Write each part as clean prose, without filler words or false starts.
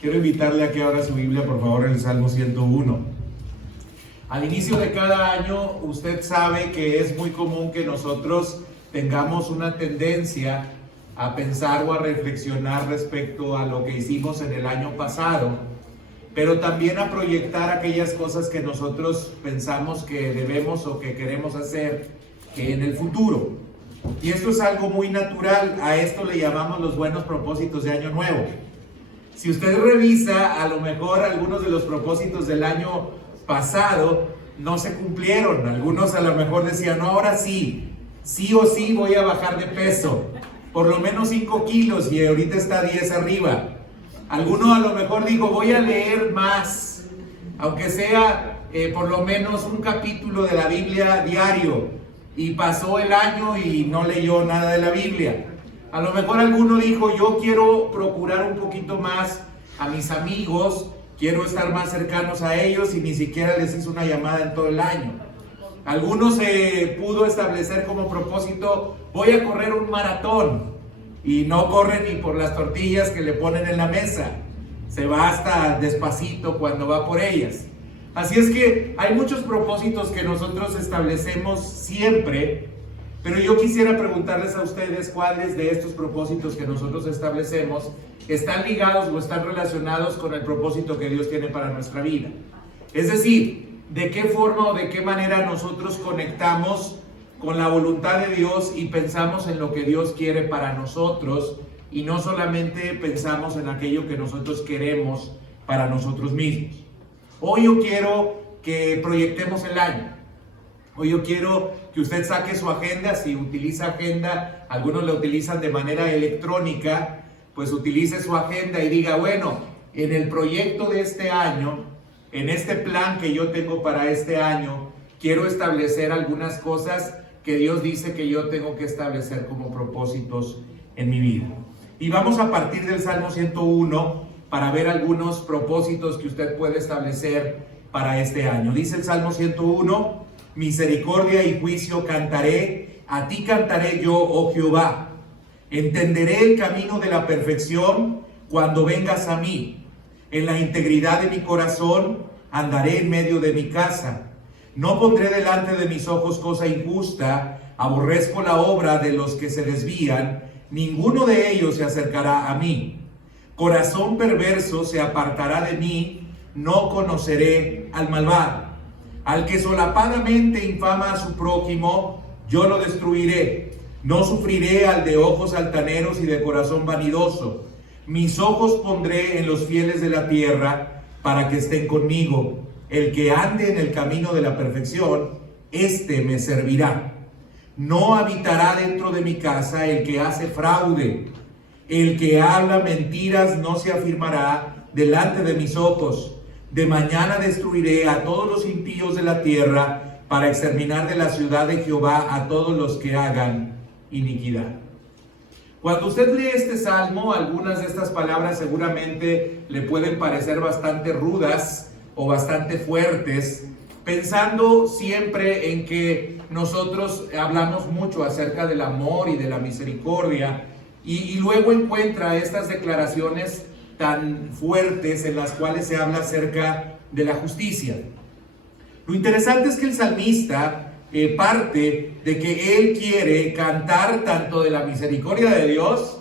Quiero invitarle a que abra su Biblia, por favor, en el Salmo 101. Al inicio de cada año, usted sabe que es muy común que nosotros tengamos una tendencia a pensar o a reflexionar respecto a lo que hicimos en el año pasado, pero también a proyectar aquellas cosas que nosotros pensamos que debemos o que queremos hacer en el futuro. Y esto es algo muy natural, a esto le llamamos los buenos propósitos de Año Nuevo. Si usted revisa, a lo mejor algunos de los propósitos del año pasado no se cumplieron. Algunos a lo mejor decían, no, ahora sí o sí voy a bajar de peso, por lo menos 5 kilos y ahorita está 10 arriba. Alguno a lo mejor dijo, voy a leer más, aunque sea por lo menos un capítulo de la Biblia diario, y pasó el año y no leyó nada de la Biblia. A lo mejor alguno dijo, yo quiero procurar un poquito más a mis amigos, quiero estar más cercanos a ellos y ni siquiera les hizo una llamada en todo el año. Algunos se pudo establecer como propósito, voy a correr un maratón, y no corre ni por las tortillas que le ponen en la mesa, se va hasta despacito cuando va por ellas. Así es que hay muchos propósitos que nosotros establecemos siempre, pero yo quisiera preguntarles a ustedes cuáles de estos propósitos que nosotros establecemos están ligados o están relacionados con el propósito que Dios tiene para nuestra vida. Es decir, de qué forma o de qué manera nosotros conectamos con la voluntad de Dios y pensamos en lo que Dios quiere para nosotros y no solamente pensamos en aquello que nosotros queremos para nosotros mismos. Hoy yo quiero que proyectemos el año. Hoy yo quiero que usted saque su agenda. Si utiliza agenda, algunos la utilizan de manera electrónica, pues utilice su agenda y diga, bueno, en el proyecto de este año, en este plan que yo tengo para este año, quiero establecer algunas cosas que Dios dice que yo tengo que establecer como propósitos en mi vida. Y vamos a partir del Salmo 101 para ver algunos propósitos que usted puede establecer para este año. Dice el Salmo 101, misericordia y juicio cantaré, a ti cantaré yo, oh Jehová. Entenderé el camino de la perfección cuando vengas a mí. En la integridad de mi corazón andaré en medio de mi casa. No pondré delante de mis ojos cosa injusta, aborrezco la obra de los que se desvían, ninguno de ellos se acercará a mí. Corazón perverso se apartará de mí, no conoceré al malvado. Al que solapadamente infama a su prójimo, yo lo destruiré. No sufriré al de ojos altaneros y de corazón vanidoso. Mis ojos pondré en los fieles de la tierra, para que estén conmigo. El que ande en el camino de la perfección, éste me servirá. No habitará dentro de mi casa el que hace fraude. El que habla mentiras no se afirmará delante de mis ojos. De mañana destruiré a todos los impíos de la tierra, para exterminar de la ciudad de Jehová a todos los que hagan iniquidad. Cuando usted lee este salmo, algunas de estas palabras seguramente le pueden parecer bastante rudas o bastante fuertes, pensando siempre en que nosotros hablamos mucho acerca del amor y de la misericordia, y luego encuentra estas declaraciones tan fuertes en las cuales se habla acerca de la justicia. Lo interesante es que el salmista parte de que él quiere cantar tanto de la misericordia de Dios,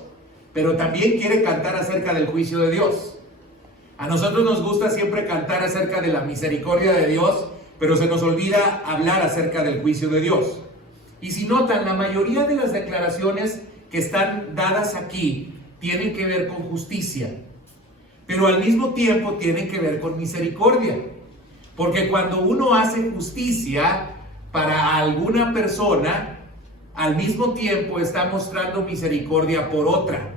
pero también quiere cantar acerca del juicio de Dios. A nosotros nos gusta siempre cantar acerca de la misericordia de Dios, pero se nos olvida hablar acerca del juicio de Dios. Y si notan, la mayoría de las declaraciones que están dadas aquí tienen que ver con justicia, pero al mismo tiempo tienen que ver con misericordia. Porque cuando uno hace justicia para alguna persona, al mismo tiempo está mostrando misericordia por otra.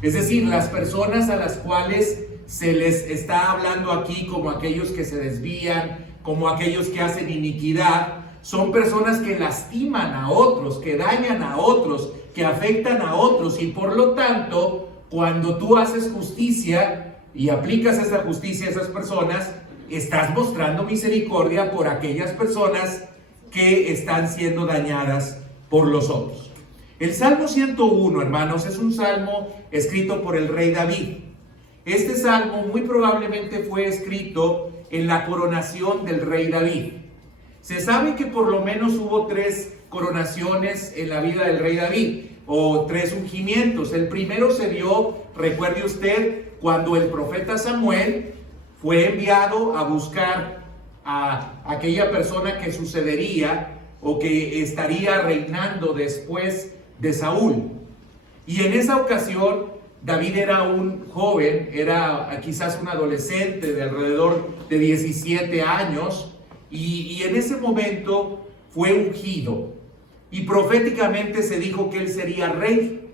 Es decir, las personas a las cuales se les está hablando aquí como aquellos que se desvían, como aquellos que hacen iniquidad, son personas que lastiman a otros, que dañan a otros, que afectan a otros, y por lo tanto, cuando tú haces justicia y aplicas esa justicia a esas personas, estás mostrando misericordia por aquellas personas que están siendo dañadas por los otros. El Salmo 101, hermanos, es un salmo escrito por el rey David. Este salmo muy probablemente fue escrito en la coronación del rey David. Se sabe que por lo menos hubo 3 coronaciones en la vida del rey David, o 3 ungimientos. El primero se dio, recuerde usted, cuando el profeta Samuel fue enviado a buscar a aquella persona que sucedería o que estaría reinando después de Saúl. Y en esa ocasión David era un joven, era quizás un adolescente de alrededor de 17 años, y en ese momento fue ungido. Y proféticamente se dijo que él sería rey,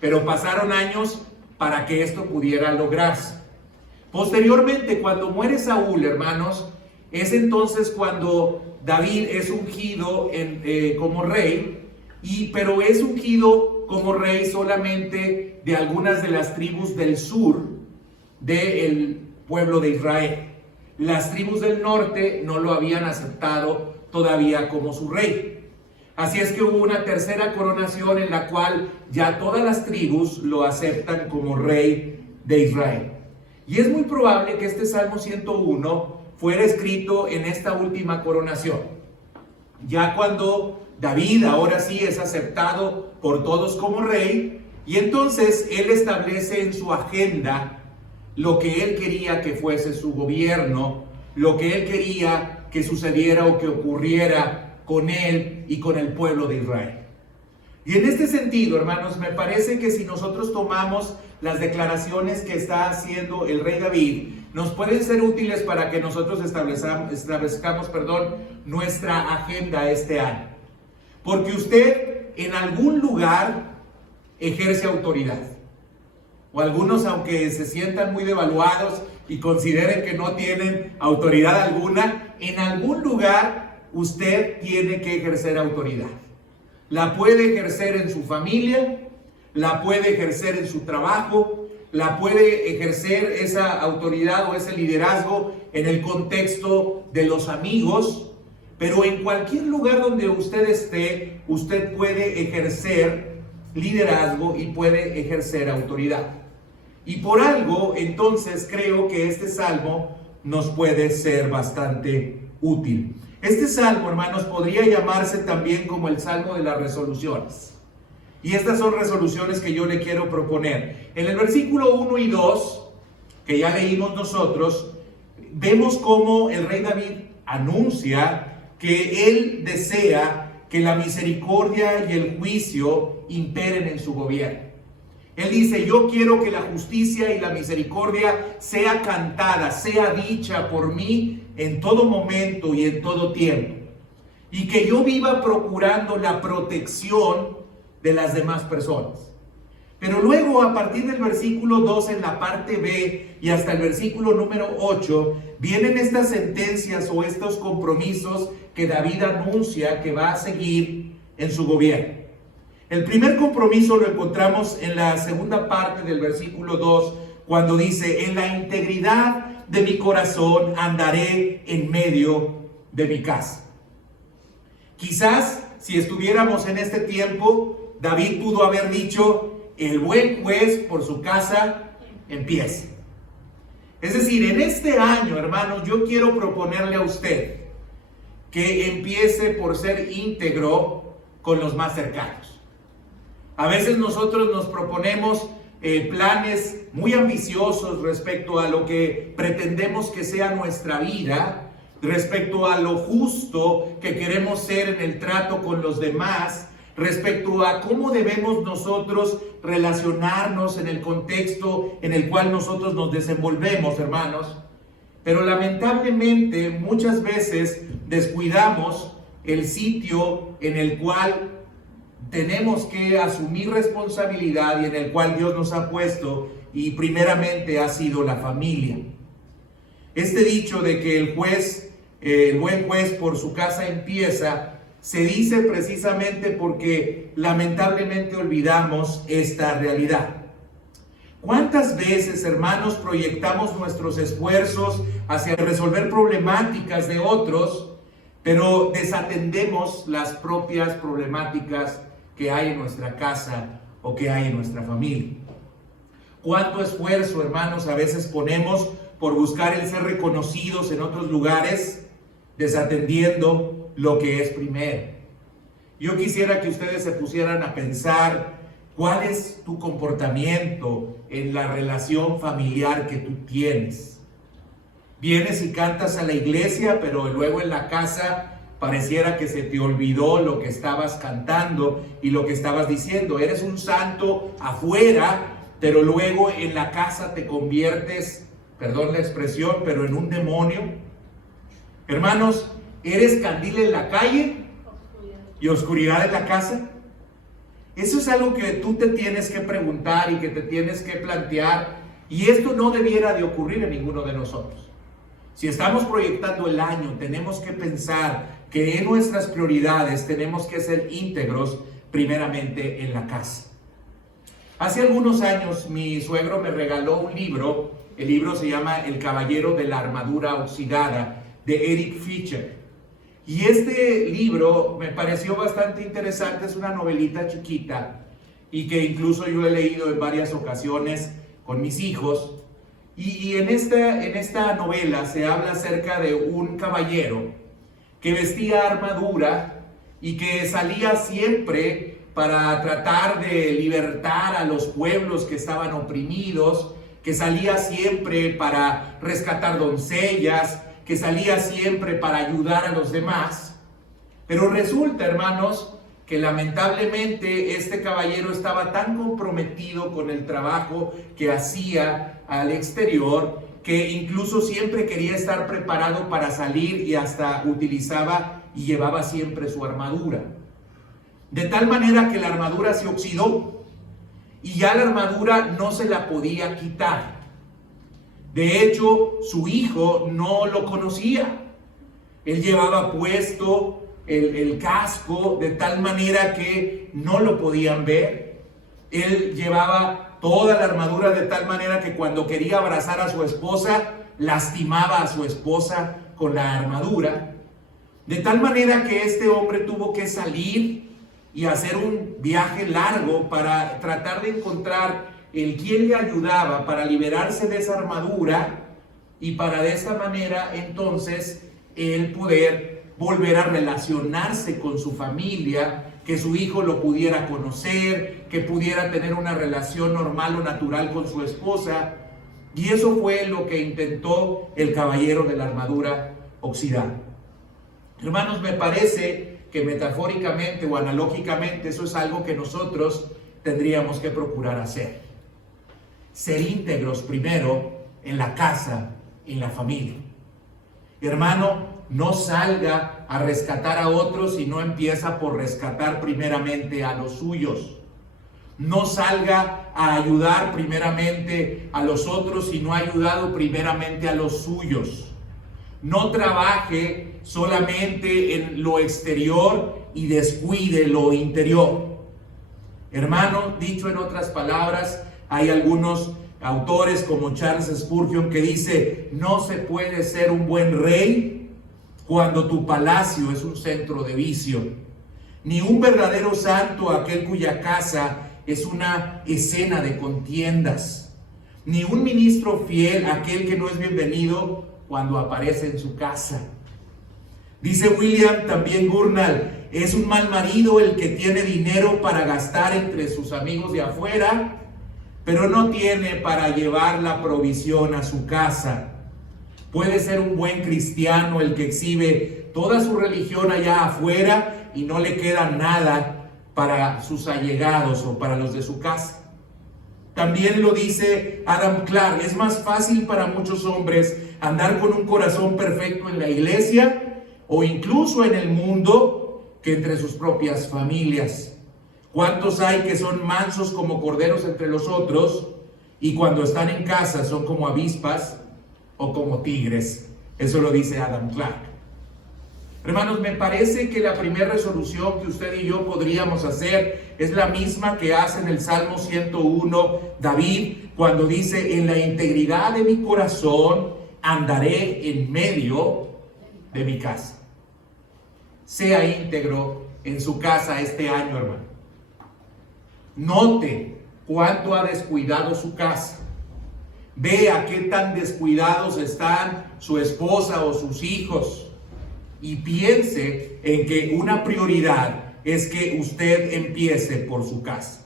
pero pasaron años para que esto pudiera lograrse. Posteriormente, cuando muere Saúl, hermanos, es entonces cuando David es ungido como rey, pero es ungido como rey solamente de algunas de las tribus del sur del pueblo de Israel. Las tribus del norte no lo habían aceptado todavía como su rey. Así es que hubo una tercera coronación en la cual ya todas las tribus lo aceptan como rey de Israel. Y es muy probable que este Salmo 101 fuera escrito en esta última coronación. Ya cuando David ahora sí es aceptado por todos como rey, y entonces él establece en su agenda lo que él quería que fuese su gobierno, lo que él quería que sucediera o que ocurriera con él y con el pueblo de Israel. Y en este sentido, hermanos, me parece que si nosotros tomamos las declaraciones que está haciendo el rey David, nos pueden ser útiles para que nosotros establezcamos nuestra agenda este año. Porque usted en algún lugar ejerce autoridad. O algunos, aunque se sientan muy devaluados y consideren que no tienen autoridad alguna, en algún lugar usted tiene que ejercer autoridad. La puede ejercer en su familia, la puede ejercer en su trabajo, la puede ejercer esa autoridad o ese liderazgo en el contexto de los amigos, pero en cualquier lugar donde usted esté, usted puede ejercer liderazgo y puede ejercer autoridad. Y por algo, entonces, creo que este salmo nos puede ser bastante útil. Este salmo, hermanos, podría llamarse también como el salmo de las resoluciones. Y estas son resoluciones que yo le quiero proponer. En el versículo 1 y 2, que ya leímos nosotros, vemos cómo el rey David anuncia que él desea que la misericordia y el juicio imperen en su gobierno. Él dice: yo quiero que la justicia y la misericordia sea cantada, sea dicha por mí en todo momento y en todo tiempo. Y que yo viva procurando la protección de las demás personas. Pero luego, a partir del versículo 2 en la parte B y hasta el versículo número 8, vienen estas sentencias o estos compromisos que David anuncia que va a seguir en su gobierno. El primer compromiso lo encontramos en la segunda parte del versículo 2, cuando dice: en la integridad de mi corazón andaré en medio de mi casa. Quizás si estuviéramos en este tiempo, David pudo haber dicho: el buen juez por su casa empiece. Es decir, en este año, hermanos, yo quiero proponerle a usted que empiece por ser íntegro con los más cercanos. A veces nosotros nos proponemos planes muy ambiciosos respecto a lo que pretendemos que sea nuestra vida, respecto a lo justo que queremos ser en el trato con los demás, respecto a cómo debemos nosotros relacionarnos en el contexto en el cual nosotros nos desenvolvemos, hermanos. Pero lamentablemente muchas veces descuidamos el sitio en el cual tenemos que asumir responsabilidad y en el cual Dios nos ha puesto, y primeramente ha sido la familia. Este dicho de que el buen juez por su casa empieza, se dice precisamente porque lamentablemente olvidamos esta realidad. ¿Cuántas veces, hermanos, proyectamos nuestros esfuerzos hacia resolver problemáticas de otros, pero desatendemos las propias problemáticas que hay en nuestra casa o que hay en nuestra familia? Cuánto esfuerzo, hermanos, a veces ponemos por buscar el ser reconocidos en otros lugares, desatendiendo lo que es primero. Yo quisiera que ustedes se pusieran a pensar cuál es tu comportamiento en la relación familiar que tú tienes. Vienes y cantas a la iglesia, pero luego en la casa pareciera que se te olvidó lo que estabas cantando y lo que estabas diciendo. Eres un santo afuera, pero luego en la casa te conviertes, perdón la expresión, pero en un demonio. Hermanos, ¿eres candil en la calle y oscuridad en la casa? Eso es algo que tú te tienes que preguntar y que te tienes que plantear, y esto no debiera de ocurrir en ninguno de nosotros. Si estamos proyectando el año, tenemos que pensar que en nuestras prioridades tenemos que ser íntegros primeramente en la casa. Hace algunos años mi suegro me regaló un libro. El libro se llama El Caballero de la Armadura Oxidada, de Eric Fisher. Y este libro me pareció bastante interesante. Es una novelita chiquita y que incluso yo he leído en varias ocasiones con mis hijos. Y en esta novela se habla acerca de un caballero que vestía armadura y que salía siempre para tratar de libertar a los pueblos que estaban oprimidos, que salía siempre para rescatar doncellas, que salía siempre para ayudar a los demás. Pero resulta, hermanos, que lamentablemente este caballero estaba tan comprometido con el trabajo que hacía al exterior, que incluso siempre quería estar preparado para salir y hasta utilizaba y llevaba siempre su armadura. De tal manera que la armadura se oxidó y ya la armadura no se la podía quitar. De hecho, su hijo no lo conocía. Él llevaba puesto el casco de tal manera que no lo podían ver. Él llevaba toda la armadura de tal manera que cuando quería abrazar a su esposa, lastimaba a su esposa con la armadura. De tal manera que este hombre tuvo que salir y hacer un viaje largo para tratar de encontrar el quien le ayudaba para liberarse de esa armadura y para de esta manera entonces él poder volver a relacionarse con su familia, que su hijo lo pudiera conocer, que pudiera tener una relación normal o natural con su esposa. Y eso fue lo que intentó el caballero de la armadura oxidada. Hermanos, me parece que metafóricamente o analógicamente eso es algo que nosotros tendríamos que procurar hacer. Ser íntegros primero en la casa, en la familia. Hermano, no salga a rescatar a otros si no empieza por rescatar primeramente a los suyos. No salga a ayudar primeramente a los otros si no ha ayudado primeramente a los suyos. No trabaje solamente en lo exterior y descuide lo interior. Hermano, dicho en otras palabras, hay algunos autores como Charles Spurgeon que dice: no se puede ser un buen rey cuando tu palacio es un centro de vicio, ni un verdadero santo aquel cuya casa es una escena de contiendas, ni un ministro fiel aquel que no es bienvenido cuando aparece en su casa. Dice William también Gurnall: es un mal marido el que tiene dinero para gastar entre sus amigos de afuera, pero no tiene para llevar la provisión a su casa. Puede ser un buen cristiano el que exhibe toda su religión allá afuera y no le queda nada para sus allegados o para los de su casa. También lo dice Adam Clarke: es más fácil para muchos hombres andar con un corazón perfecto en la iglesia o incluso en el mundo que entre sus propias familias. ¿Cuántos hay que son mansos como corderos entre los otros y cuando están en casa son como avispas o como tigres? Eso lo dice Adam Clarke. Hermanos, me parece que la primera resolución que usted y yo podríamos hacer es la misma que hace en el Salmo 101 David, cuando dice: en la integridad de mi corazón andaré en medio de mi casa. Sea íntegro en su casa este año, hermano. Note cuánto ha descuidado su casa. Vea qué tan descuidados están su esposa o sus hijos. Y piense en que una prioridad es que usted empiece por su casa.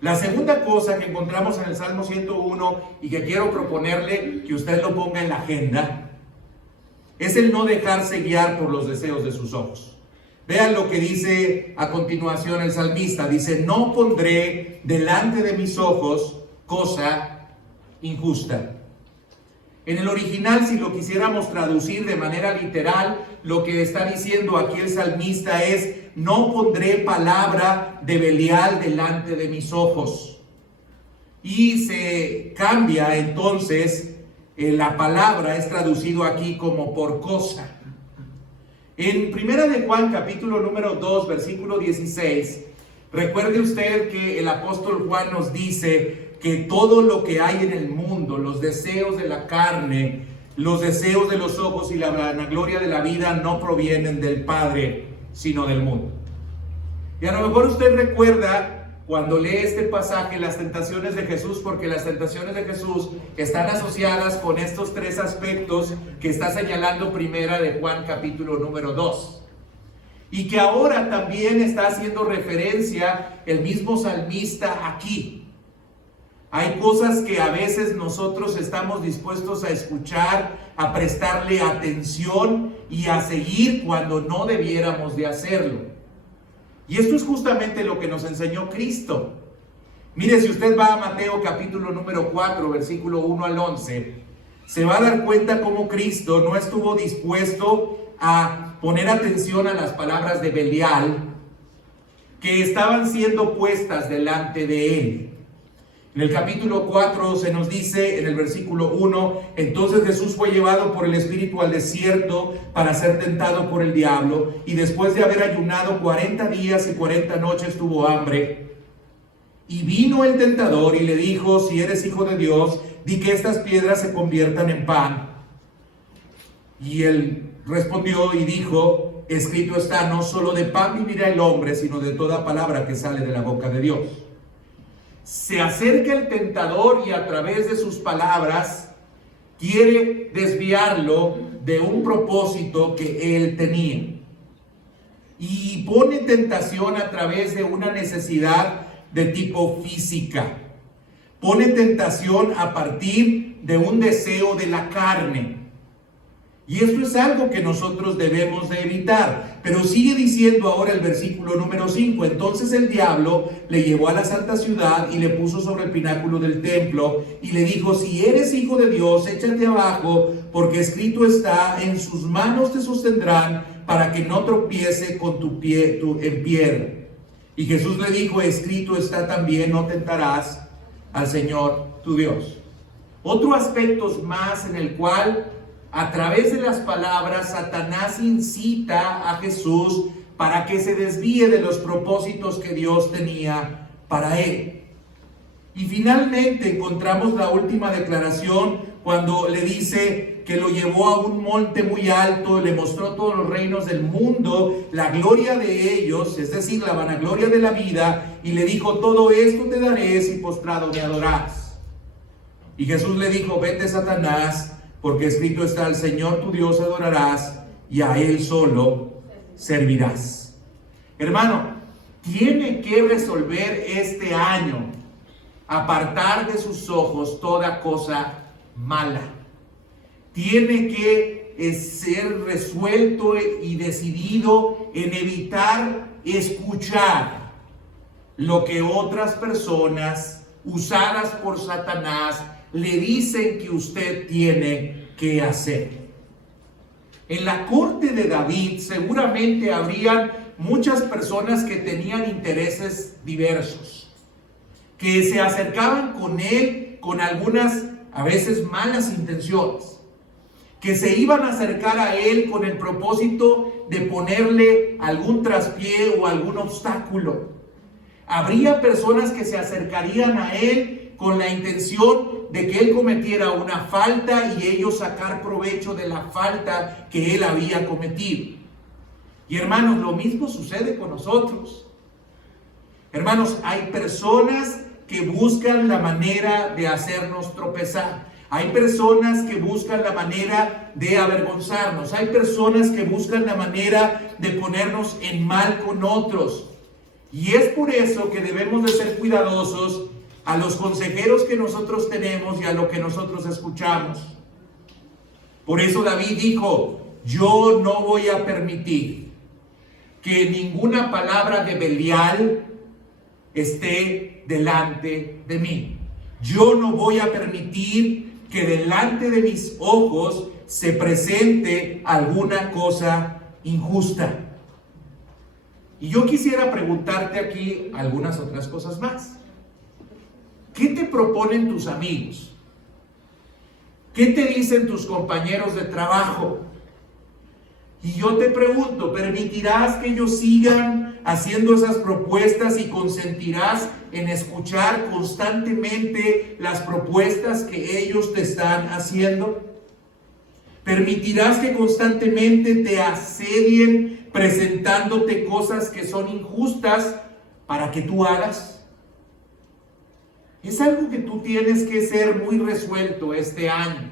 La segunda cosa que encontramos en el Salmo 101 y que quiero proponerle que usted lo ponga en la agenda es el no dejarse guiar por los deseos de sus ojos. Vean lo que dice a continuación el salmista. Dice: no pondré delante de mis ojos cosa injusta. En el original, si lo quisiéramos traducir de manera literal, lo que está diciendo aquí el salmista es: no pondré palabra de Belial delante de mis ojos. Y se cambia entonces, la palabra es traducido aquí como por cosa. En Primera de Juan, capítulo número 2, versículo 16, recuerde usted que el apóstol Juan nos dice que todo lo que hay en el mundo, los deseos de la carne, los deseos de los ojos y la vanagloria de la vida no provienen del Padre, sino del mundo. Y a lo mejor usted recuerda cuando lee este pasaje las tentaciones de Jesús, porque las tentaciones de Jesús están asociadas con estos tres aspectos que está señalando Primera de Juan capítulo número 2. Y que ahora también está haciendo referencia el mismo salmista aquí. Hay cosas que a veces nosotros estamos dispuestos a escuchar, a prestarle atención y a seguir cuando no debiéramos de hacerlo. Y esto es justamente lo que nos enseñó Cristo. Mire, si usted va a Mateo capítulo número 4, versículo 1 al 11, se va a dar cuenta cómo Cristo no estuvo dispuesto a poner atención a las palabras de Belial que estaban siendo puestas delante de él. En el capítulo 4 se nos dice en el versículo 1: entonces Jesús fue llevado por el Espíritu al desierto para ser tentado por el diablo, y después de haber ayunado 40 días y 40 noches tuvo hambre. Y vino el tentador y le dijo: si eres hijo de Dios, di que estas piedras se conviertan en pan. Y él respondió y dijo: escrito está, no solo de pan vivirá el hombre, sino de toda palabra que sale de la boca de Dios. Se acerca el tentador y a través de sus palabras quiere desviarlo de un propósito que él tenía. Y pone tentación a través de una necesidad de tipo física. Pone tentación a partir de un deseo de la carne. Y esto es algo que nosotros debemos de evitar. Pero sigue diciendo ahora el versículo número 5. Entonces el diablo le llevó a la santa ciudad y le puso sobre el pináculo del templo y le dijo: si eres hijo de Dios, échate abajo, porque escrito está: en sus manos te sostendrán para que no tropiece con tu pie en piedra. Y Jesús le dijo: escrito está también, no tentarás al Señor tu Dios. Otro aspecto más en el cual a través de las palabras Satanás incita a Jesús para que se desvíe de los propósitos que Dios tenía para él. Y finalmente encontramos la última declaración cuando le dice que lo llevó a un monte muy alto, le mostró todos los reinos del mundo, la gloria de ellos, es decir, la vanagloria de la vida, y le dijo: todo esto te daré si postrado me adorarás. Y Jesús le dijo: vete, Satanás, porque escrito está: al Señor tu Dios adorarás y a Él solo servirás. Hermano, tiene que resolver este año apartar de sus ojos toda cosa mala. Tiene que ser resuelto y decidido en evitar escuchar lo que otras personas usadas por Satanás le dicen que usted tiene que hacer. En la corte de David seguramente habrían muchas personas que tenían intereses diversos, que se acercaban con él con algunas a veces malas intenciones, que se iban a acercar a él con el propósito de ponerle algún traspié o algún obstáculo. Habría personas que se acercarían a él con la intención de que él cometiera una falta y ellos sacar provecho de la falta que él había cometido. Y hermanos, lo mismo sucede con nosotros. Hermanos, hay personas que buscan la manera de hacernos tropezar. Hay personas que buscan la manera de avergonzarnos. Hay personas que buscan la manera de ponernos en mal con otros. Y es por eso que debemos de ser cuidadosos a los consejeros que nosotros tenemos y a lo que nosotros escuchamos. Por eso David dijo, yo no voy a permitir que ninguna palabra de Belial esté delante de mí. Yo no voy a permitir que delante de mis ojos se presente alguna cosa injusta. Y yo quisiera preguntarte aquí algunas otras cosas más. ¿Qué te proponen tus amigos? ¿Qué te dicen tus compañeros de trabajo? Y yo te pregunto, ¿permitirás que ellos sigan haciendo esas propuestas y consentirás en escuchar constantemente las propuestas que ellos te están haciendo? ¿Permitirás que constantemente te asedien presentándote cosas que son injustas para que tú hagas? Es algo que tú tienes que ser muy resuelto este año.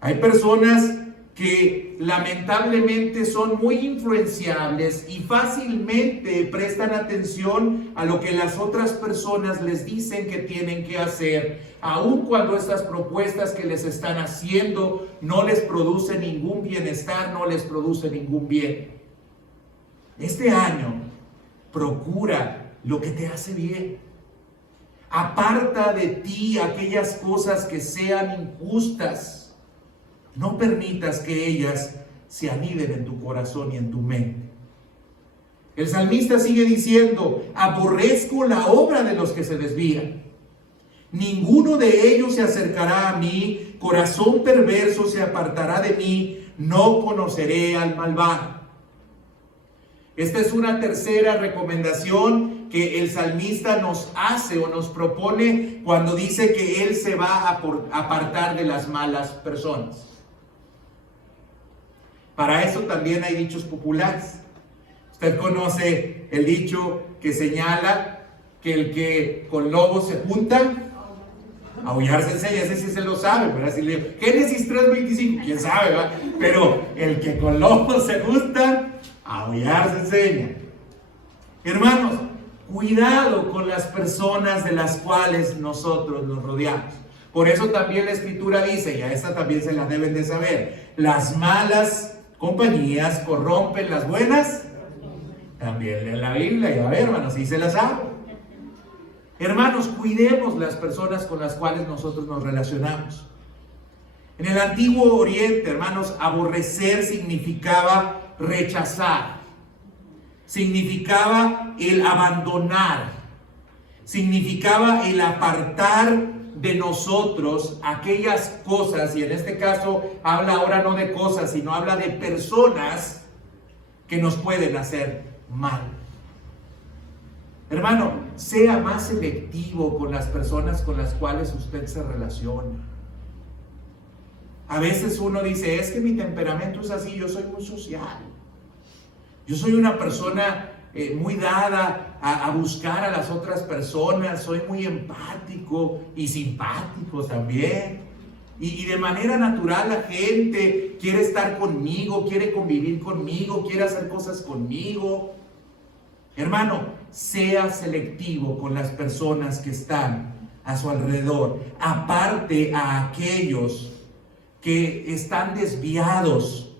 Hay personas que lamentablemente son muy influenciables y fácilmente prestan atención a lo que las otras personas les dicen que tienen que hacer, aun cuando estas propuestas que les están haciendo no les producen ningún bienestar, no les produce ningún bien. Este año, procura lo que te hace bien. Aparta de ti aquellas cosas que sean injustas. No permitas que ellas se aniden en tu corazón y en tu mente. El salmista sigue diciendo, aborrezco la obra de los que se desvían. Ninguno de ellos se acercará a mí, corazón perverso se apartará de mí, no conoceré al malvado. Esta es una tercera recomendación que el salmista nos hace o nos propone cuando dice que él se va a apartar de las malas personas. Para eso también hay dichos populares. Usted conoce el dicho que señala que el que con lobos se junta, aullar se enseña. Ese sí se lo sabe, ¿verdad? Si le digo, Génesis 3:25, quién sabe, ¿verdad? Pero el que con lobos se junta, aullar se enseña. Hermanos, cuidado con las personas de las cuales nosotros nos rodeamos. Por eso también la Escritura dice, y a esta también se la deben de saber, las malas compañías corrompen las buenas. También leen la Biblia y a ver, hermanos, sí se las sabe. Hermanos, cuidemos las personas con las cuales nosotros nos relacionamos. En el Antiguo Oriente, hermanos, aborrecer significaba rechazar. Significaba el abandonar. Significaba el apartar de nosotros aquellas cosas, y en este caso habla ahora no de cosas, sino habla de personas que nos pueden hacer mal. Hermano, sea más selectivo con las personas con las cuales usted se relaciona. A veces uno dice, es que mi temperamento es así, yo soy muy social. Yo soy una persona muy dada a buscar a las otras personas, soy muy empático y simpático también. Y de manera natural la gente quiere estar conmigo, quiere convivir conmigo, quiere hacer cosas conmigo. Hermano, sea selectivo con las personas que están a su alrededor. Aparte a aquellos que están desviados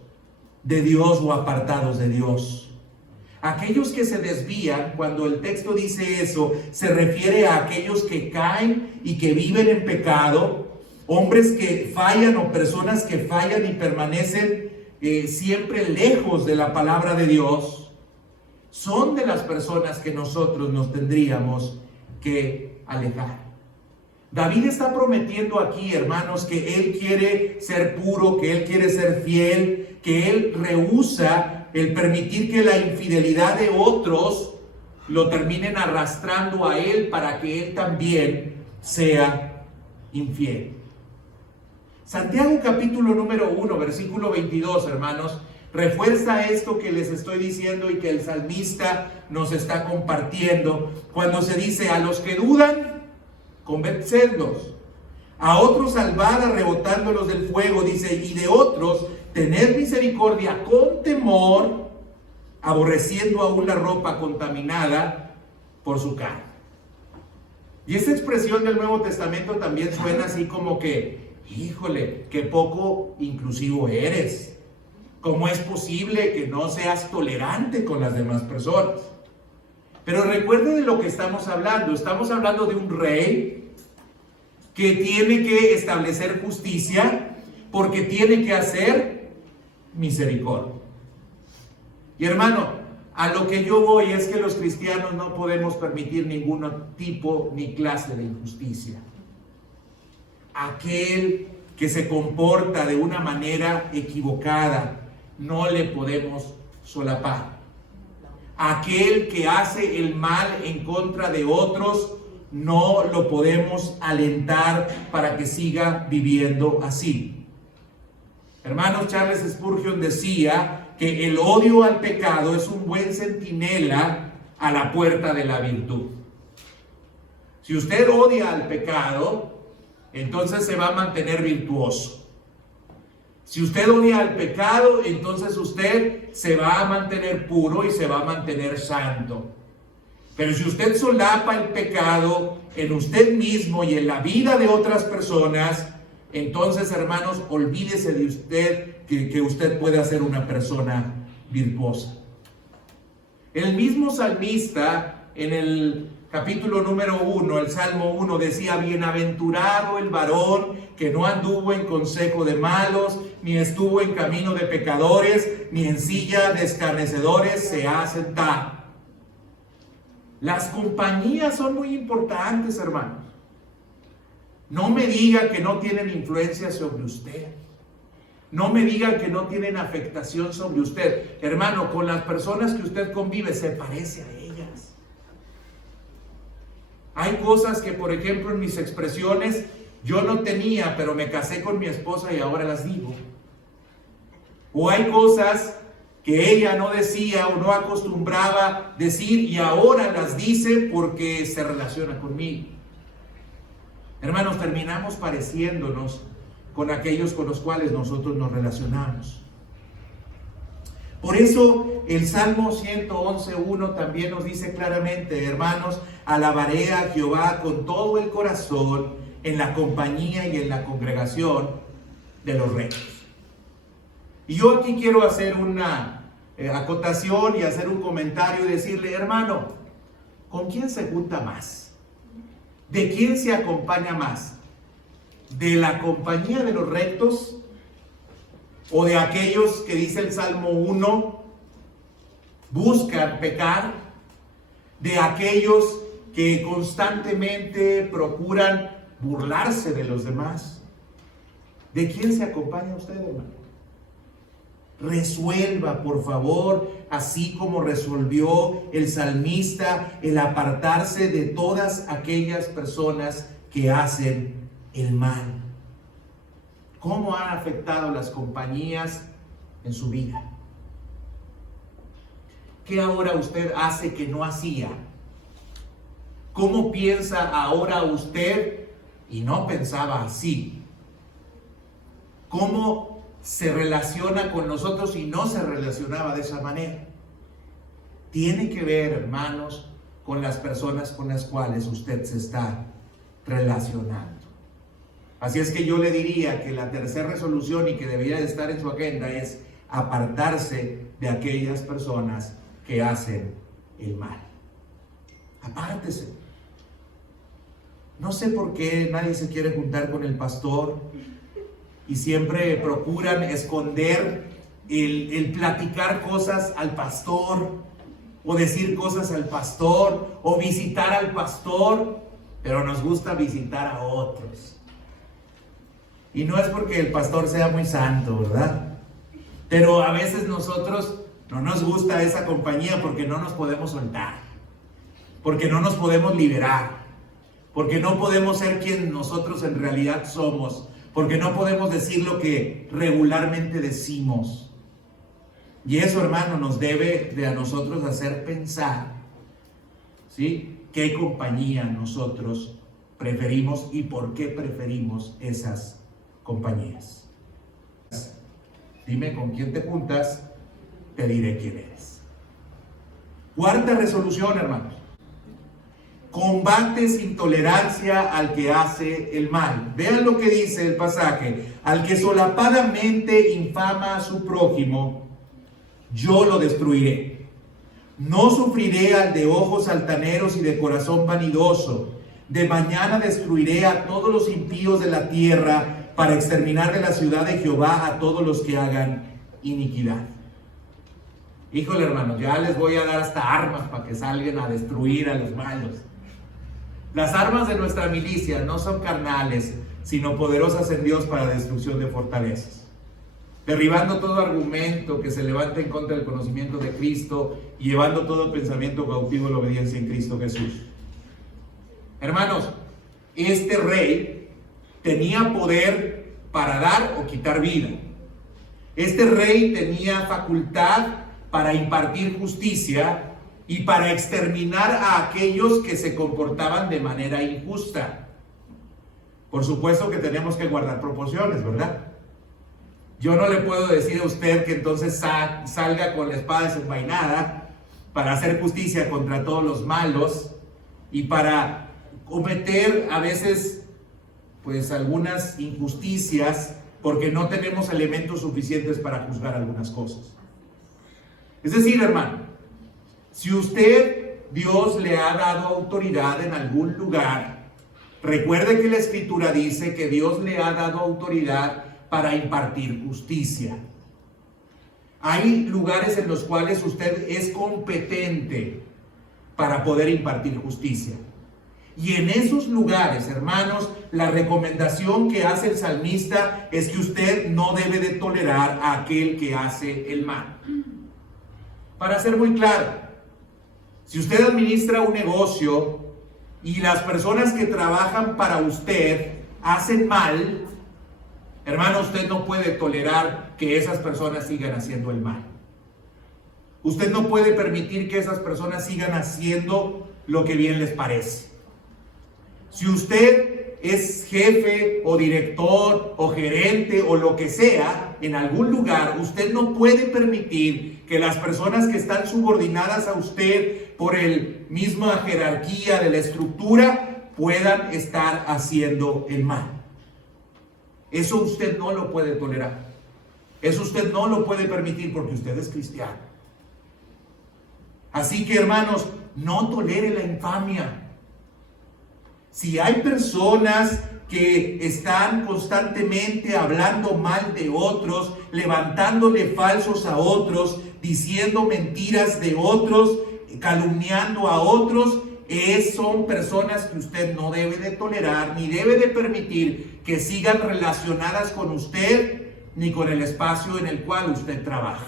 de Dios o apartados de Dios. Aquellos que se desvían, cuando el texto dice eso, se refiere a aquellos que caen y que viven en pecado, hombres que fallan o personas que fallan y permanecen siempre lejos de la palabra de Dios. Son de las personas que nosotros nos tendríamos que alejar. David está prometiendo aquí, hermanos, que él quiere ser puro, que él quiere ser fiel, que él rehúsa el permitir que la infidelidad de otros lo terminen arrastrando a él para que él también sea infiel. Santiago capítulo número 1, versículo 22, hermanos, Refuerza esto que les estoy diciendo y que el salmista nos está compartiendo cuando se dice: a los que dudan, convencedlos; a otros salvad arrebotándolos del fuego, dice, y de otros tened misericordia con temor, aborreciendo aún la ropa contaminada por su carne. Y esta expresión del Nuevo Testamento también suena así como que, híjole, qué poco inclusivo eres. ¿Cómo es posible que no seas tolerante con las demás personas? Pero recuerde de lo que estamos hablando. Estamos hablando de un rey que tiene que establecer justicia porque tiene que hacer misericordia. Y hermano, a lo que yo voy es que los cristianos no podemos permitir ningún tipo ni clase de injusticia. Aquel que se comporta de una manera equivocada, no le podemos solapar. Aquel que hace el mal en contra de otros, no lo podemos alentar para que siga viviendo así. Hermanos, Charles Spurgeon decía que el odio al pecado es un buen centinela a la puerta de la virtud. Si usted odia al pecado, entonces se va a mantener virtuoso. Si usted odia al pecado, entonces usted se va a mantener puro y se va a mantener santo. Pero si usted solapa el pecado en usted mismo y en la vida de otras personas, entonces, hermanos, olvídese de usted, que usted pueda ser una persona virtuosa. El mismo salmista, en el capítulo número 1, el Salmo 1, decía: bienaventurado el varón que no anduvo en consejo de malos, ni estuvo en camino de pecadores, ni en silla de escarnecedores se ha sentado. Las compañías son muy importantes, hermanos. No me diga que no tienen influencia sobre usted. No me diga que no tienen afectación sobre usted. Hermano, con las personas que usted convive se parece a ellas. Hay cosas que, por ejemplo, en mis expresiones yo no tenía, pero me casé con mi esposa y ahora las digo. O hay cosas que ella no decía o no acostumbraba decir y ahora las dice porque se relaciona conmigo. Hermanos, terminamos pareciéndonos con aquellos con los cuales nosotros nos relacionamos. Por eso el Salmo 111:1 también nos dice claramente: hermanos, alabaré a Jehová con todo el corazón, en la compañía y en la congregación de los rectos. Y yo aquí quiero hacer una acotación y hacer un comentario y decirle: hermano, ¿con quién se junta más? ¿De quién se acompaña más? ¿De la compañía de los rectos? ¿O de aquellos que dice el Salmo 1 buscan pecar? ¿De aquellos que constantemente procuran burlarse de los demás? ¿De quién se acompaña usted, hermano? Resuelva, por favor, así como resolvió el salmista, el apartarse de todas aquellas personas que hacen el mal. ¿Cómo han afectado las compañías en su vida? ¿Qué ahora usted hace que no hacía? ¿Cómo piensa ahora usted y no pensaba así? ¿Cómo se relaciona con nosotros y no se relacionaba de esa manera? Tiene que ver, hermanos, con las personas con las cuales usted se está relacionando. Así es que yo le diría que la tercera resolución y que debería de estar en su agenda es apartarse de aquellas personas que hacen el mal. Apártese. No sé por qué nadie se quiere juntar con el pastor y siempre procuran esconder el platicar cosas al pastor o decir cosas al pastor o visitar al pastor, pero nos gusta visitar a otros. Y no es porque el pastor sea muy santo, ¿verdad? Pero a veces nosotros no nos gusta esa compañía porque no nos podemos soltar, porque no nos podemos liberar, porque no podemos ser quien nosotros en realidad somos, porque no podemos decir lo que regularmente decimos. Y eso, hermano, nos debe de a nosotros hacer pensar, ¿sí?, qué compañía nosotros preferimos y por qué preferimos esas compañías. Dime con quién te juntas, te diré quién eres. Cuarta resolución, hermanos. Combate sin tolerancia al que hace el mal. Vean lo que dice el pasaje. Al que solapadamente infama a su prójimo, yo lo destruiré. No sufriré al de ojos altaneros y de corazón vanidoso. De mañana destruiré a todos los impíos de la tierra para exterminar de la ciudad de Jehová a todos los que hagan iniquidad. Híjole, hermanos, ya les voy a dar hasta armas para que salgan a destruir a los malos. Las armas de nuestra milicia no son carnales, sino poderosas en Dios para destrucción de fortalezas, derribando todo argumento que se levante en contra del conocimiento de Cristo y llevando todo pensamiento cautivo a la obediencia en Cristo Jesús. Hermanos, este rey tenía poder para dar o quitar vida. Este rey tenía facultad para impartir justicia y para exterminar a aquellos que se comportaban de manera injusta. Por supuesto que tenemos que guardar proporciones, ¿verdad? Yo no le puedo decir a usted que entonces salga con la espada desenvainada para hacer justicia contra todos los malos y para cometer a veces pues algunas injusticias porque no tenemos elementos suficientes para juzgar algunas cosas. Es decir, hermano, si Dios le ha dado autoridad en algún lugar, recuerde que la Escritura dice que Dios le ha dado autoridad para impartir justicia. Hay lugares en los cuales usted es competente para poder impartir justicia. Y en esos lugares, hermanos, la recomendación que hace el salmista es que usted no debe de tolerar a aquel que hace el mal. Para ser muy claro, si usted administra un negocio y las personas que trabajan para usted hacen mal, hermano, usted no puede tolerar que esas personas sigan haciendo el mal. Usted no puede permitir que esas personas sigan haciendo lo que bien les parece. Si usted es jefe o director o gerente o lo que sea en algún lugar, usted no puede permitir que las personas que están subordinadas a usted por el misma jerarquía de la estructura puedan estar haciendo el mal. Eso usted no lo puede tolerar. Eso usted no lo puede permitir porque usted es cristiano. Así que, hermanos, no tolere la infamia. Si hay personas que están constantemente hablando mal de otros, levantándole falsos a otros, diciendo mentiras de otros, calumniando a otros, son personas que usted no debe de tolerar, ni debe de permitir que sigan relacionadas con usted, ni con el espacio en el cual usted trabaja,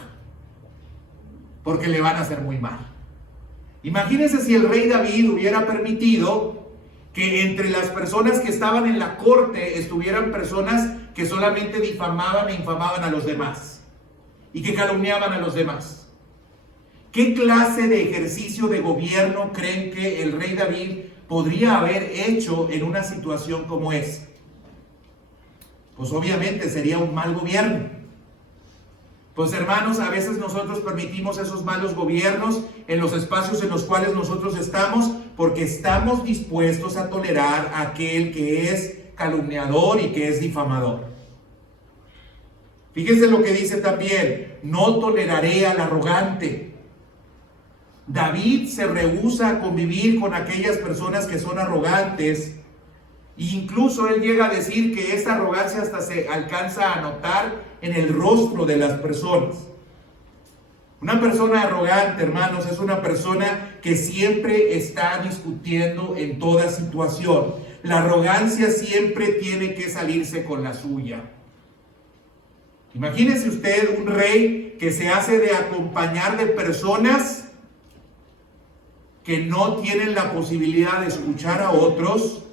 porque le van a hacer muy mal. Imagínense si el rey David hubiera permitido que entre las personas que estaban en la corte estuvieran personas que solamente difamaban e infamaban a los demás y que calumniaban a los demás. ¿Qué clase de ejercicio de gobierno creen que el rey David podría haber hecho en una situación como esa? Pues obviamente sería un mal gobierno. Pues hermanos, a veces nosotros permitimos esos malos gobiernos en los espacios en los cuales nosotros estamos porque estamos dispuestos a tolerar a aquel que es calumniador y que es difamador. Fíjense lo que dice también: no toleraré al arrogante. David se rehúsa a convivir con aquellas personas que son arrogantes. Incluso él llega a decir que esa arrogancia hasta se alcanza a notar en el rostro de las personas. Una persona arrogante, hermanos, es una persona que siempre está discutiendo en toda situación. La arrogancia siempre tiene que salirse con la suya. Imagínese usted un rey que se hace de acompañar de personas que no tienen la posibilidad de escuchar a otros,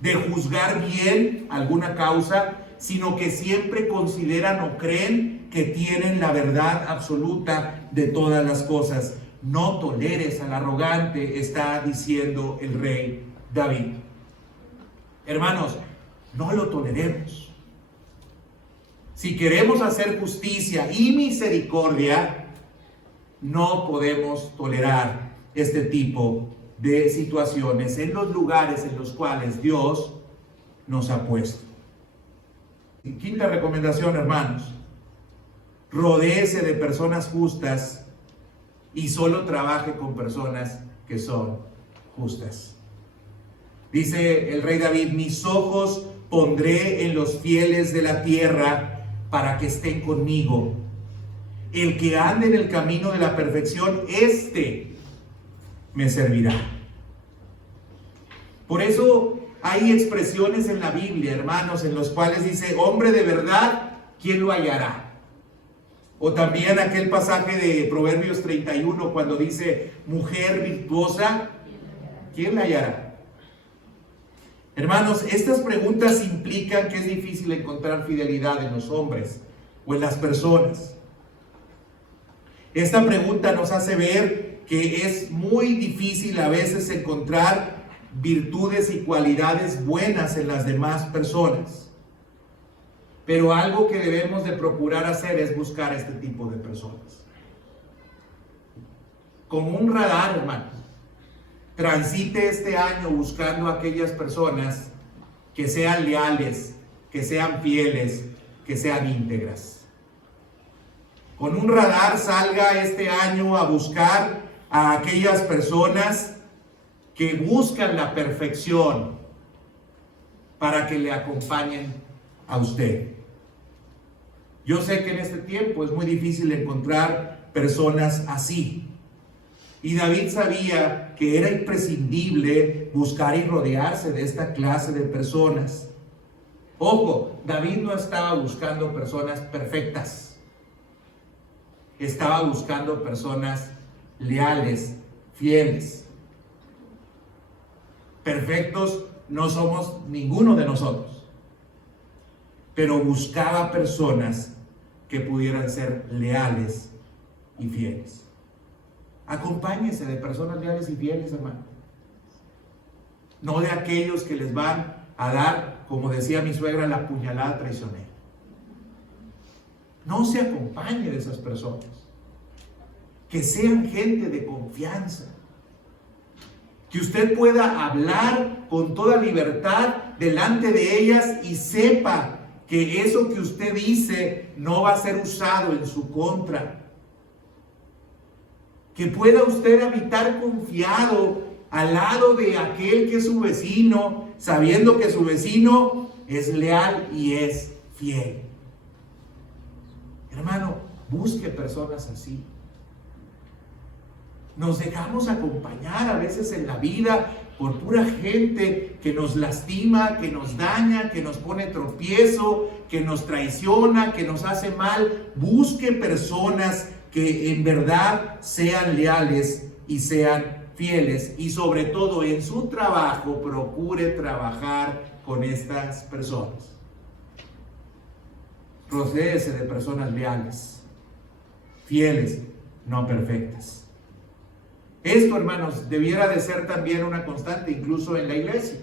de juzgar bien alguna causa, sino que siempre consideran o creen que tienen la verdad absoluta de todas las cosas. No toleres al arrogante, está diciendo el rey David. Hermanos, no lo toleremos. Si queremos hacer justicia y misericordia, no podemos tolerar este tipo de situaciones en los lugares en los cuales Dios nos ha puesto. Y quinta recomendación, hermanos: rodéese de personas justas y solo trabaje con personas que son justas. Dice el rey David: mis ojos pondré en los fieles de la tierra para que estén conmigo. El que ande en el camino de la perfección, este me servirá. Por eso hay expresiones en la Biblia, hermanos, en los cuales dice: hombre de verdad, ¿quién lo hallará? O también aquel pasaje de Proverbios 31 cuando dice: mujer virtuosa, ¿quién la hallará? Hermanos, estas preguntas implican que es difícil encontrar fidelidad en los hombres o en las personas. Esta pregunta nos hace ver que es muy difícil a veces encontrar virtudes y cualidades buenas en las demás personas. Pero algo que debemos de procurar hacer es buscar a este tipo de personas. Como un radar, hermanos, transite este año buscando a aquellas personas que sean leales, que sean fieles, que sean íntegras. Con un radar salga este año a buscar a aquellas personas que buscan la perfección para que le acompañen a usted. Yo sé que en este tiempo es muy difícil encontrar personas así. Y David sabía que era imprescindible buscar y rodearse de esta clase de personas. Ojo, David no estaba buscando personas perfectas. Estaba buscando personas leales, fieles. Perfectos no somos ninguno de nosotros. Pero buscaba personas que pudieran ser leales y fieles. Acompáñese de personas leales y fieles, hermano. No de aquellos que les van a dar, como decía mi suegra, la puñalada traicionera. No se acompañe de esas personas. Que sean gente de confianza. Que usted pueda hablar con toda libertad delante de ellas y sepa que eso que usted dice no va a ser usado en su contra. Que pueda usted habitar confiado al lado de aquel que es su vecino, sabiendo que su vecino es leal y es fiel. Hermano, busque personas así. Nos dejamos acompañar a veces en la vida por pura gente que nos lastima, que nos daña, que nos pone tropiezo, que nos traiciona, que nos hace mal. Busque personas que en verdad sean leales y sean fieles. Y sobre todo en su trabajo, procure trabajar con estas personas. Rodéese de personas leales, fieles, no perfectas. Esto, hermanos, debiera de ser también una constante, incluso en la iglesia.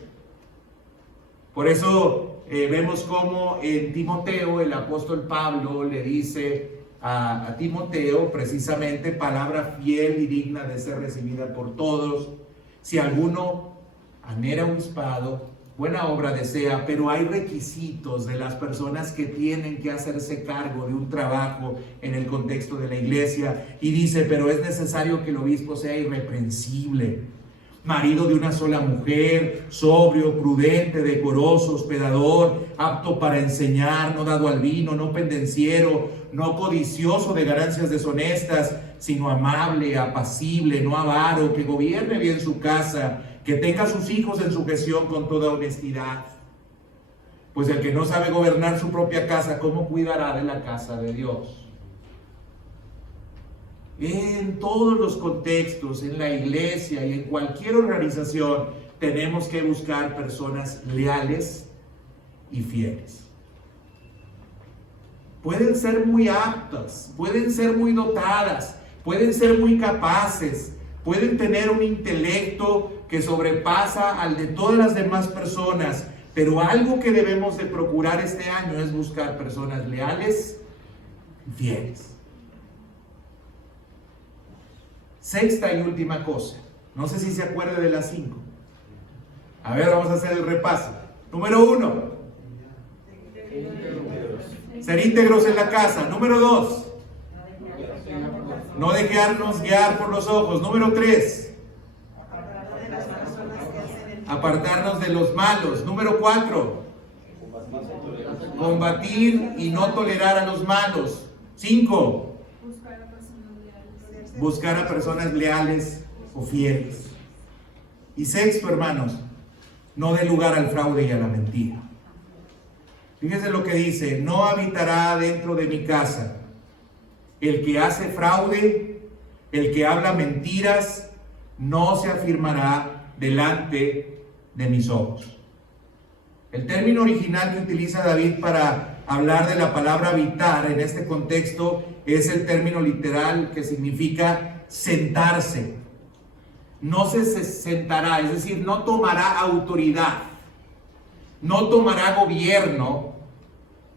Por eso vemos cómo en Timoteo el apóstol Pablo le dice a Timoteo precisamente palabra fiel y digna de ser recibida por todos. Si alguno anhela obispado, buena obra desea, pero hay requisitos de las personas que tienen que hacerse cargo de un trabajo en el contexto de la iglesia. Y dice, pero es necesario que el obispo sea irreprensible, marido de una sola mujer, sobrio, prudente, decoroso, hospedador, apto para enseñar, no dado al vino, no pendenciero, no codicioso de ganancias deshonestas, sino amable, apacible, no avaro, que gobierne bien su casa, que tenga a sus hijos en sujeción con toda honestidad. Pues el que no sabe gobernar su propia casa, ¿cómo cuidará de la casa de Dios? En todos los contextos, en la iglesia y en cualquier organización, tenemos que buscar personas leales y fieles. pueden ser muy aptas, pueden ser muy dotadas, pueden ser muy capaces, pueden tener un intelecto que sobrepasa al de todas las demás personas, pero algo que debemos de procurar este año es buscar personas leales y fieles. Sexta y última cosa, no sé si se acuerda de las 5. A ver, vamos a hacer el repaso. Número 1, ser íntegros en la casa. Número 2, no dejarnos guiar por los ojos. Número 3, apartarnos de los malos. Número 4, combatir y no tolerar a los malos. 5, buscar a personas leales o fieles. Y sexto, hermanos, no dé lugar al fraude y a la mentira. Fíjense lo que dice: no habitará dentro de mi casa el que hace fraude, el que habla mentiras, no se afirmará delante de mis ojos. El término original que utiliza David para hablar de la palabra habitar en este contexto es el término literal que significa sentarse. No se sentará, es decir, no tomará autoridad, no tomará gobierno,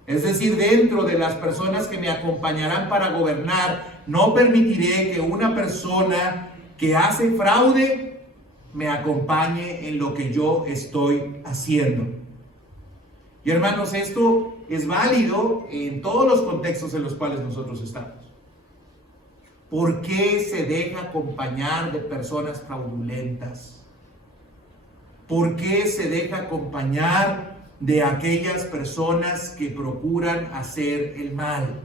es decir, dentro de las personas que me acompañarán para gobernar, no permitiré que una persona que hace fraude me acompañe en lo que yo estoy haciendo. Y hermanos, esto es válido en todos los contextos en los cuales nosotros estamos. ¿Por qué se deja acompañar de personas fraudulentas? ¿Por qué se deja acompañar de aquellas personas que procuran hacer el mal?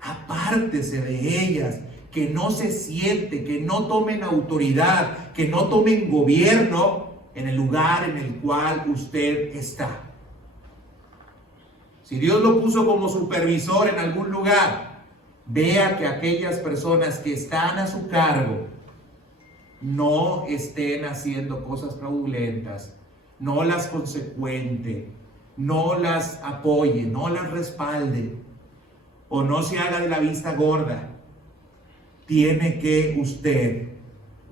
Apártese de ellas, que no se siente, que no tomen autoridad, que no tomen gobierno en el lugar en el cual usted está. Si Dios lo puso como supervisor en algún lugar, vea que aquellas personas que están a su cargo no estén haciendo cosas fraudulentas, no las consecuente, no las apoye, no las respalde, o no se haga de la vista gorda. Tiene que usted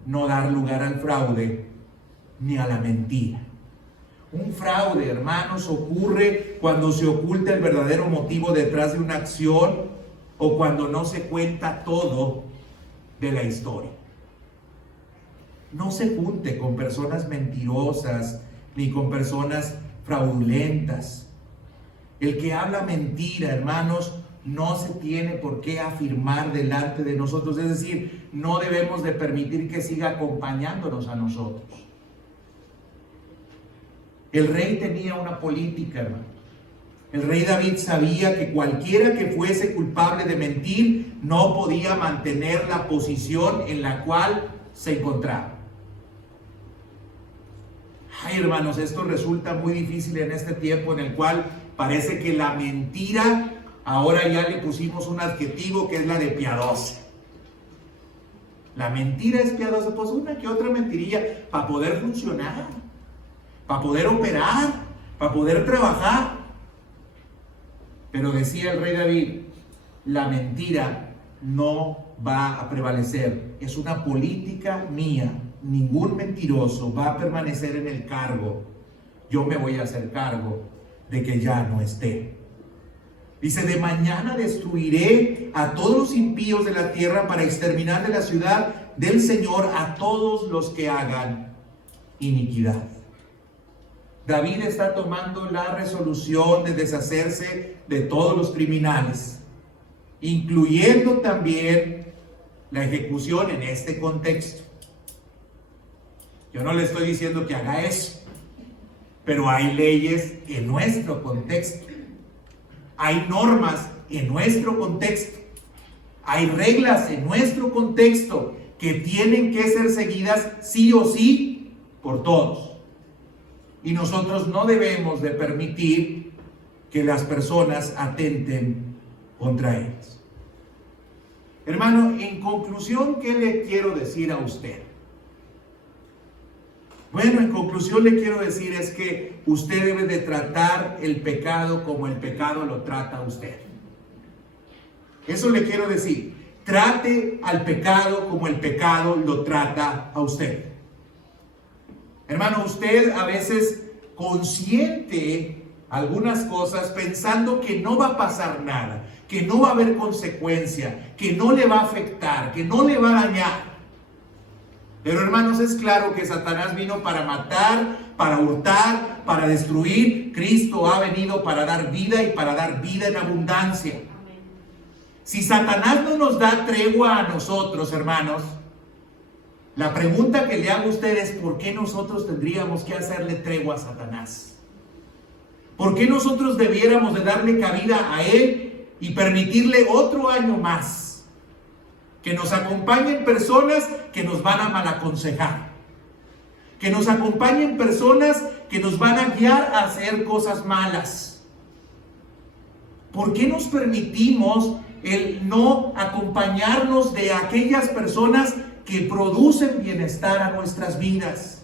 no dar lugar al fraude ni a la mentira. Un fraude, hermanos, ocurre cuando se oculta el verdadero motivo detrás de una acción o cuando no se cuenta todo de la historia. No se junte con personas mentirosas ni con personas fraudulentas. El que habla mentira, hermanos, no se tiene por qué afirmar delante de nosotros. Es decir, no debemos de permitir que siga acompañándonos a nosotros. El rey tenía una política, hermano. El rey David sabía que cualquiera que fuese culpable de mentir no podía mantener la posición en la cual se encontraba. Ay, hermanos, esto resulta muy difícil en este tiempo en el cual parece que la mentira, ahora ya le pusimos un adjetivo que es la de piadosa. La mentira es piadosa, pues una que otra mentirilla para poder funcionar, para poder operar, para poder trabajar. Pero decía el rey David, la mentira no va a prevalecer. Es una política mía. Ningún mentiroso va a permanecer en el cargo. Yo me voy a hacer cargo de que ya no esté. Dice, de mañana destruiré a todos los impíos de la tierra para exterminar de la ciudad del Señor a todos los que hagan iniquidad. David está tomando la resolución de deshacerse de todos los criminales, incluyendo también la ejecución en este contexto. Yo no le estoy diciendo que haga eso, pero hay leyes en nuestro contexto, hay normas en nuestro contexto, hay reglas en nuestro contexto que tienen que ser seguidas sí o sí por todos. Y nosotros no debemos de permitir que las personas atenten contra ellas. Hermano, en conclusión, ¿qué le quiero decir a usted? Bueno, en conclusión le quiero decir es que usted debe de tratar el pecado como el pecado lo trata a usted. Eso le quiero decir. Trate al pecado como el pecado lo trata a usted. Hermano, usted a veces consiente algunas cosas pensando que no va a pasar nada, que no va a haber consecuencia, que no le va a afectar, que no le va a dañar. Pero hermanos, es claro que Satanás vino para matar, para hurtar, para destruir. Cristo ha venido para dar vida y para dar vida en abundancia. Si Satanás no nos da tregua a nosotros, hermanos, la pregunta que le hago a usted es: ¿por qué nosotros tendríamos que hacerle tregua a Satanás? ¿Por qué nosotros debiéramos de darle cabida a él y permitirle otro año más? Que nos acompañen personas que nos van a malaconsejar. Que nos acompañen personas que nos van a guiar a hacer cosas malas. ¿Por qué nos permitimos el no acompañarnos de aquellas personas que producen bienestar a nuestras vidas?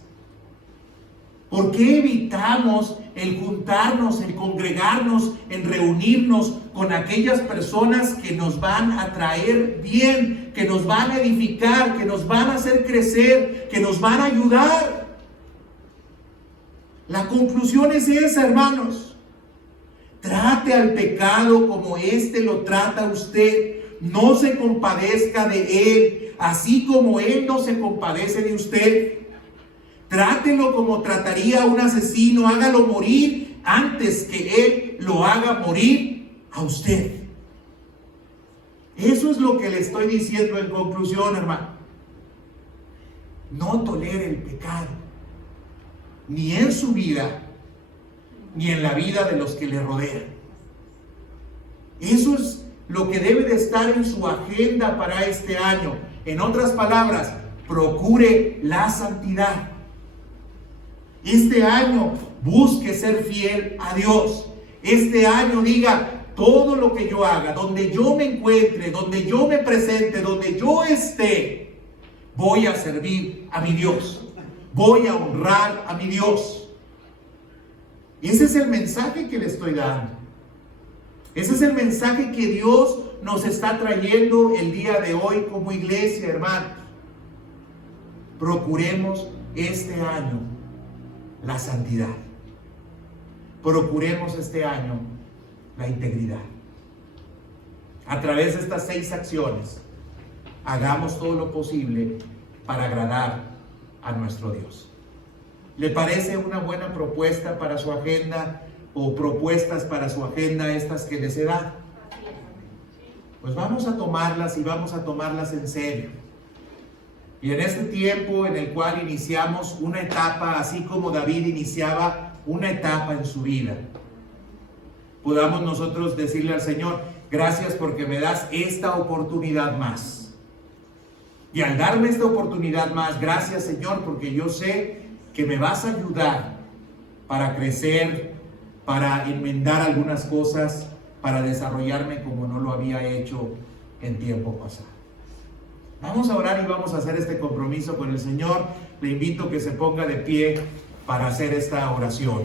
¿Por qué evitamos el juntarnos, el congregarnos, el reunirnos con aquellas personas que nos van a traer bien, que nos van a edificar, que nos van a hacer crecer, que nos van a ayudar? La conclusión es esa, hermanos. Trate al pecado como éste lo trata a usted. No se compadezca de él, así como él no se compadece de usted. Trátelo como trataría a un asesino. Hágalo morir antes que él lo haga morir a usted. Eso es lo que le estoy diciendo en conclusión, hermano. No tolere el pecado, ni en su vida, ni en la vida de los que le rodean. Eso es lo que debe de estar en su agenda para este año. En otras palabras, procure la santidad. Este año busque ser fiel a Dios. Este año diga: todo lo que yo haga, donde yo me encuentre, donde yo me presente, donde yo esté, voy a servir a mi Dios. Voy a honrar a mi Dios. Ese es el mensaje que le estoy dando. Ese es el mensaje que Dios nos está trayendo el día de hoy como iglesia, hermanos. Procuremos este año la santidad. Procuremos este año la integridad. A través de estas 6 acciones, hagamos todo lo posible para agradar a nuestro Dios. ¿Le parece una buena propuesta para su agenda o propuestas para su agenda estas que les he dado? Pues vamos a tomarlas y vamos a tomarlas en serio. Y en este tiempo en el cual iniciamos una etapa, así como David iniciaba una etapa en su vida, podamos nosotros decirle al Señor: gracias porque me das esta oportunidad más. Y al darme esta oportunidad más, gracias Señor, porque yo sé que me vas a ayudar para crecer, para enmendar algunas cosas, para desarrollarme como no lo había hecho en tiempo pasado. Vamos a orar y vamos a hacer este compromiso con el Señor. Le invito a que se ponga de pie para hacer esta oración.